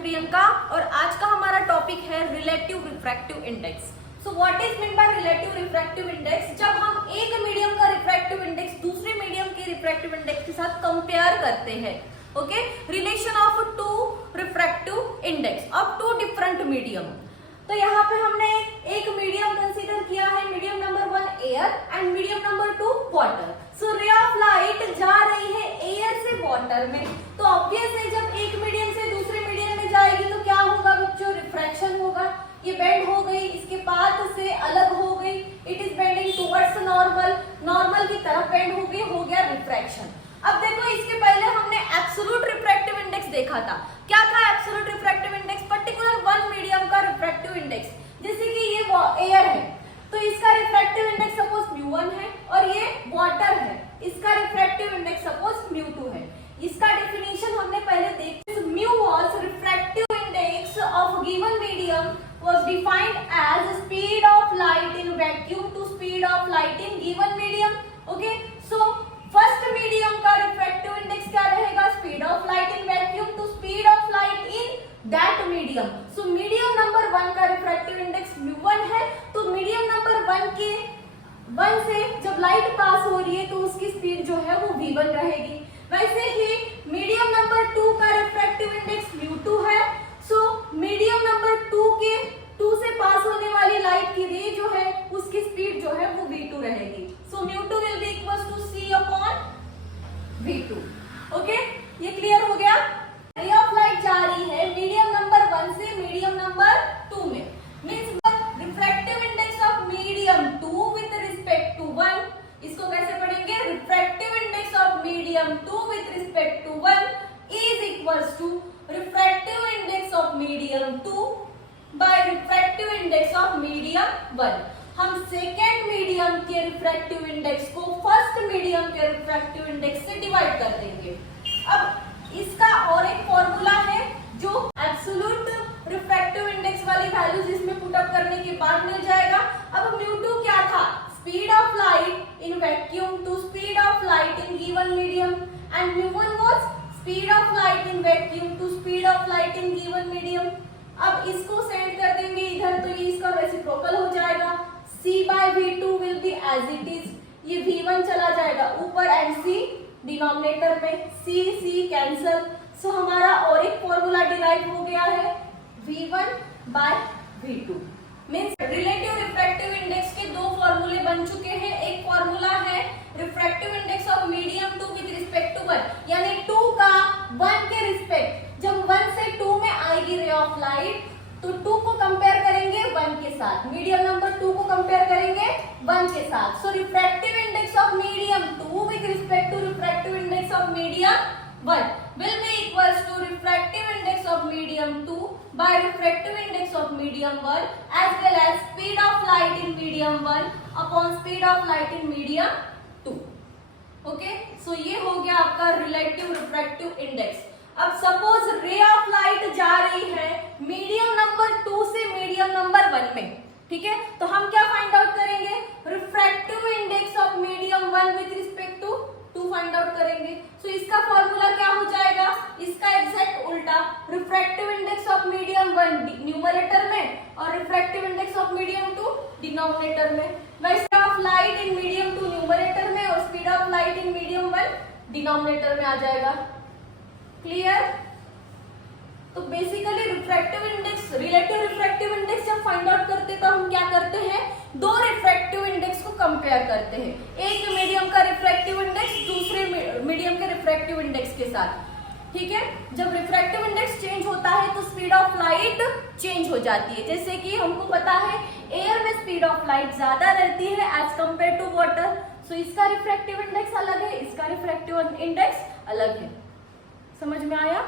प्रियंका और आज का हमारा टॉपिक है relative refractive index. So what is mean by relative refractive index? जब हम एक मीडियम का रिफ्रैक्टिव इंडेक्स दूसरे मीडियम के रिफ्रैक्टिव इंडेक्स के साथ कंपेयर करते हैं। Okay, relation of two refractive index of two different medium. तो यहाँ पे हमने एक मीडियम कंसीडर किया है, medium number 1 air and medium number 2 water. So ray of light जा रही है एयर से वाटर में, तो ऑब्वियस है जब एक मीडियम से दूसरे मीडियम में जाएगी तो क्या होगा बच्चों? रिफ्रैक्शन होगा। ये बेंड हो गई, इसके पाथ से अलग हो गई, it is bending towards normal, normal की तरफ बेंड हो गई, हो गया रिफ्रैक्शन। अब देखो इसके पहले हमने एब्सोल्यूट रिफ्रैक्टिव इंडेक्स देखा था। क्या था absolute refractive index? Particular one medium का रिफ्रैक्टिव इंडेक्स। जैसे कि ये एयर है तो इसका रिफ्रैक्टिव इंडेक्स सपोज μ1 है और ये वाटर है, इसका रिफ्रैक्टिव इंडेक्स सपोज μ2 है। इसका डेफिनेशन हमने पहले देखा। Mu was refractive index of given medium was defined as speed of light in vacuum to speed of light in given medium. Okay, so first medium का refractive index क्या रहेगा? Speed of light in vacuum to speed of light in that medium. So medium number 1 का refractive index μ1 है, तो medium number 1 से जब light pass हो रही है तो उसकी स्पीड जो है वो v1 रहेगी। वैसे ही मीडियम नंबर 2 का रिफ्रैक्टिव इंडेक्स μ2 है, सो मीडियम नंबर 2 से पास होने वाली लाइट की रे जो है उसकी स्पीड जो है वो v2 रहेगी। So μ2 will be equals to c upon v2। Okay, ये क्लियर हो गया? रे ऑफ लाइट जा रही है मीडियम नंबर 1 से मीडियम नंबर 2 में, means refractive index of medium 2 with respect to 1। इसको कैसे पढ़ेंगे? Refractive index of medium 2 with respect to 1 is equals to refractive index of medium 2 by refractive index of medium 1। हम second medium के refractive index को first medium के refractive index से divide कर देंगे। अब इसका और एक फॉर्मूला है जो एब्सोल्यूट रिफ्रैक्टिव इंडेक्स वाली वैल्यू जिसमें पुट अप करने के बाद मिल जाएगा। अब μ2 क्या था? Speed of light in vacuum to speed of light in given medium and μ1 was speed of light in vacuum to speed of light in given medium. अब इसको सेंड कर देंगे इधर तो ये इसका रेसिप्रोकल हो जाएगा। c by v2 will be as it is, ये v1 चला जाएगा ऊपर एंड c डिनोमिनेटर में, c कैंसल। सो हमारा और एक फॉर्मूला डिराइव हो गया है v1 by v2। Means relative refractive index के दो फॉर्मूले बन चुके हैं। एक फॉर्मूला है refractive index of medium 2 with respect to 1, यानी 2 का 1 के रिस्पेक्ट, जब 1 से 2 में आएगी रे ऑफ लाइट तो 2 को कंपेयर करेंगे 1 के साथ, मीडियम नंबर 2 को कंपेयर करेंगे 1 के साथ। So refractive index of medium 2 with respect to refractive index of medium 1 will be equals to refractive index of medium 2 by refractive index of medium 1 as well as speed of light in medium 1 upon speed of light in medium 2। Okay, सो ये हो गया आपका relative refractive index. अब suppose रे of light जा रही है medium number 2 से मीडियम नंबर 1 में, ठीक है? तो हम क्या फाइंड आउट करेंगे? Refractive index of medium 1 with respect to 2 find out करेंगे। सो इसका फॉर्मूला क्या हो जाएगा? इसका एग्जैक्ट उल्टा, refractive index of medium 1 numerator में और refractive index of medium 2 denominator में। वैसे of light in medium 2 numerator में और speed of light in medium 1 denominator में आ जाएगा। क्लियर? तो basically refractive index, relative refractive index जब फाइंड आउट करते हैं तो हम क्या करते हैं? दो रिफ्रैक्टिव इंडेक्स को कंपेयर करते हैं, एक मीडियम का रिफ्रैक्टिव इंडेक्स दूसरे मीडियम के रिफ्रैक्टिव इंडेक्स के साथ, ठीक है? जब रिफ्रैक्टिव इंडेक्स चेंज होता है तो स्पीड ऑफ लाइट चेंज हो जाती है। जैसे कि हमको पता है एयर में स्पीड ऑफ लाइट ज्यादा रहती है एज कंपेयर टू वाटर, सो इसका रिफ्रैक्टिव इंडेक्स अलग है, इसका रिफ्रैक्टिव इंडेक्स अलग है। समझ में आया?